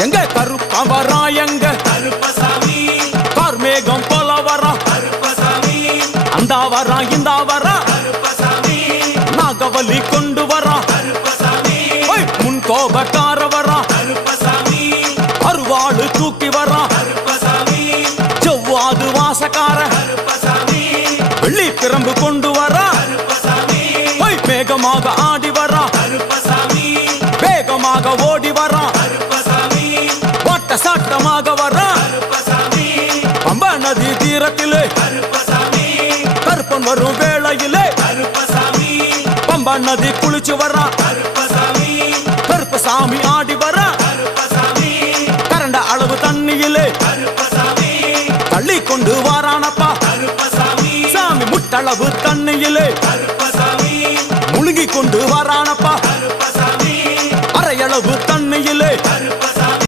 எங்க? கருப்பன் வரா எங்க? கருப்பசாமி. கார்மேகம் போல வரா. கருப்பசாமி. அந்த வரா இந்த வரா. கருப்பசாமி. நாகவலி கொண்டு வரா. கருப்பசாமி. முன் கோபக்கார வரா. கருப்பசாமி. அருவாடு தூக்கி வரா. கருப்பசாமி. செவ்வாது வாசக்கார. கருப்பசாமி. வெள்ளி பிரம்பு கொண்டு வரா. கருப்பசாமி. வேகமாக ஆடி வரா. கருப்பசாமி. வேகமாக ஓடி வரா. கருப்பசாமி கசாட்டமாக வர்றான் அம்பா நதி தீரத்திலே கருப்பன் வரும் வேளையிலே பம்பா நதி குளிச்சு வர்றான் கருப்பசாமி ஆடி வர்றான் கரண்ட அளவு தண்ணியிலே தள்ளி கொண்டு வாரானப்பா சாமி முட்டளவு தண்ணியிலே முழுங்கி கொண்டு வாரானப்பா அரையளவு தண்ணியிலே